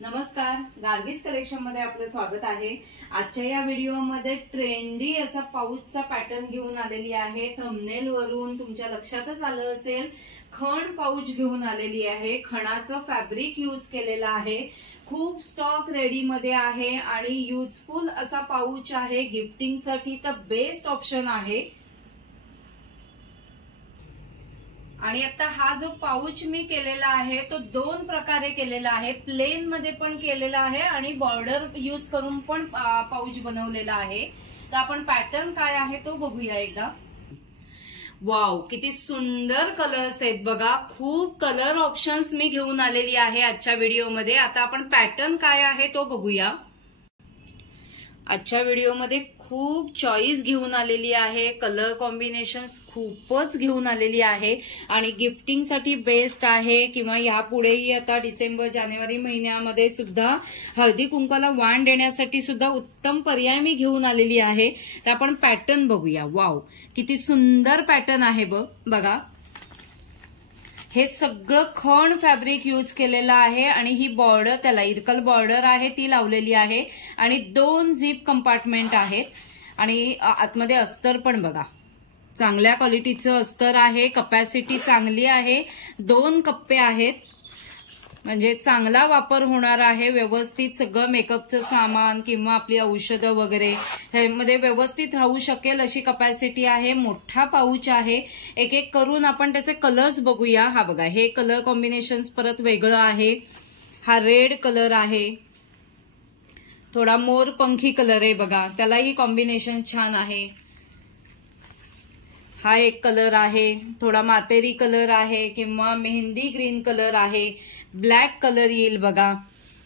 नमस्कार, गार्गीज कलेक्शन मध्ये आपलं स्वागत आहे। आजच्या या व्हिडिओमध्ये ट्रेंडी असा पाऊचचा पॅटर्न घेऊन आलेली आहे। थंबनेल वरून तुमच्या लक्षातच आलं असेल, खण पाऊच घेऊन आलेली आहे। खणाचं फॅब्रिक यूज केलेलं आहे। खूप स्टॉक रेडी मध्ये आहे आणि युजफुल असा पाऊच आहे। गिफ्टिंग साठी तर बेस्ट ऑप्शन आहे। आणि आता हा जो पाऊच मी केलेला आहे तो दोन प्रकारे केलेला आहे। प्लेन मध्ये पण केलेला आहे आणि बॉर्डर यूज करून पण पाऊच बनवलेला आहे। तर आपण पॅटर्न काय आहे तो बघूया एकदा। वाव, किती सुंदर कलर्स आहेत बघा। खूप कलर ऑप्शन्स मी घेऊन आलेली आहे आजच्या व्हिडिओमध्ये। आता आपण पॅटर्न काय आहे तो बघूया। आजच्या व्हिडिओमध्ये खूप चॉईस घेऊन आलेली आहे। कलर कॉम्बिनेशन्स खूपच घेऊन आलेली आहे आणि गिफ्टिंग साठी बेस्ट आहे। किंवा यापुढेही आता डिसेंबर जानेवारी महिन्यामध्ये सुद्धा हळदी कुंकाला वाण देण्यासाठी सुद्धा उत्तम पर्याय मी घेऊन आलेली आहे। तर आपण पॅटर्न बघूया। वाव, किती सुंदर पॅटर्न आहे बघा। हे सगळं खण फॅब्रिक यूज केलेलं आहे आणि ही बॉर्डर, त्याला इरकल बॉर्डर आहे ती लावलेली आहे आणि दोन झिप कंपार्टमेंट आहेत आणि आतमध्ये अस्तर पण बघा, चांगल्या क्वालिटीचं अस्तर आहे। कपॅसिटी चांगली आहे। दोन कप्पे आहेत, म्हणजे चांगला वापर होणार आहे। व्यवस्थित सगळं मेकअपचं सामान किंवा आपली औषधं वगैरे ह्यामध्ये व्यवस्थित राहू शकेल अशी कपॅसिटी आहे। मोठा पाऊच आहे। एक एक करून आपण त्याचे कलर्स बघूया। हा बघा, हे कलर कॉम्बिनेशन परत वेगळं आहे। हा रेड कलर आहे, थोडा मोरपंखी कलर आहे बघा, त्यालाही कॉम्बिनेशन छान आहे। हा एक कलर आहे, थोडा मातेरी कलर आहे किंवा मेहंदी ग्रीन कलर आहे। ब्लॅक कलर येईल बघा।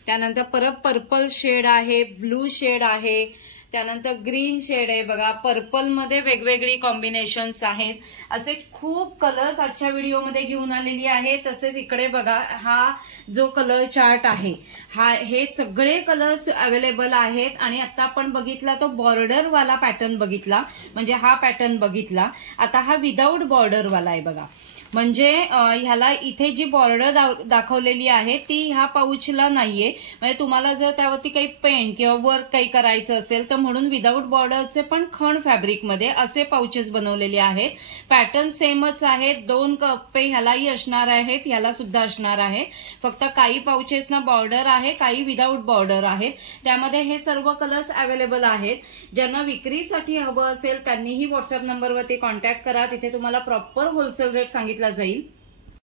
त्यानंतर परत पर्पल शेड आहे, ब्लू शेड आहे, त्यानंतर ग्रीन शेड आहे बघा। पर्पल मध्ये वेगवेगळी कॉम्बिनेशन्स आहेत। असे खूप कलर्स आजच्या व्हिडिओमध्ये घेऊन आलेली आहे। तसेच इकडे बघा, हा जो कलर चार्ट आहे हे सगळे कलर्स अवेलेबल आहेत। आणि आता आपण बघितला तो बॉर्डर वाला पॅटर्न बघितला, म्हणजे हा पॅटर्न बघितला। आता हा विदाऊट बॉर्डर वाला आहे बघा। म्हणजे ह्याला इथे जी बॉर्डर दाखवलेली आहे ती ह्या पाऊचला नाहीये। म्हणजे तुम्हाला जर त्यावरती काही पेंट किंवा वर्क काही करायचं असेल तर म्हणून विदाऊट बॉर्डरचे पण खण फॅब्रिकमध्ये असे पाऊचेस बनवलेले आहेत। पॅटर्न सेमच आहेत। दोन कप्पे ह्यालाही असणार आहेत, ह्याला सुद्धा असणार आहे। फक्त काही पाऊचेसना बॉर्डर आहे, काही विदाऊट बॉर्डर आहेत। त्यामध्ये हे सर्व कलर्स अवेलेबल आहेत। ज्यांना विक्रीसाठी हवं असेल त्यांनीही व्हॉट्सअप नंबरवरती कॉन्टॅक्ट करा। तिथे तुम्हाला प्रॉपर होलसेल रेट सांगितला जाईल।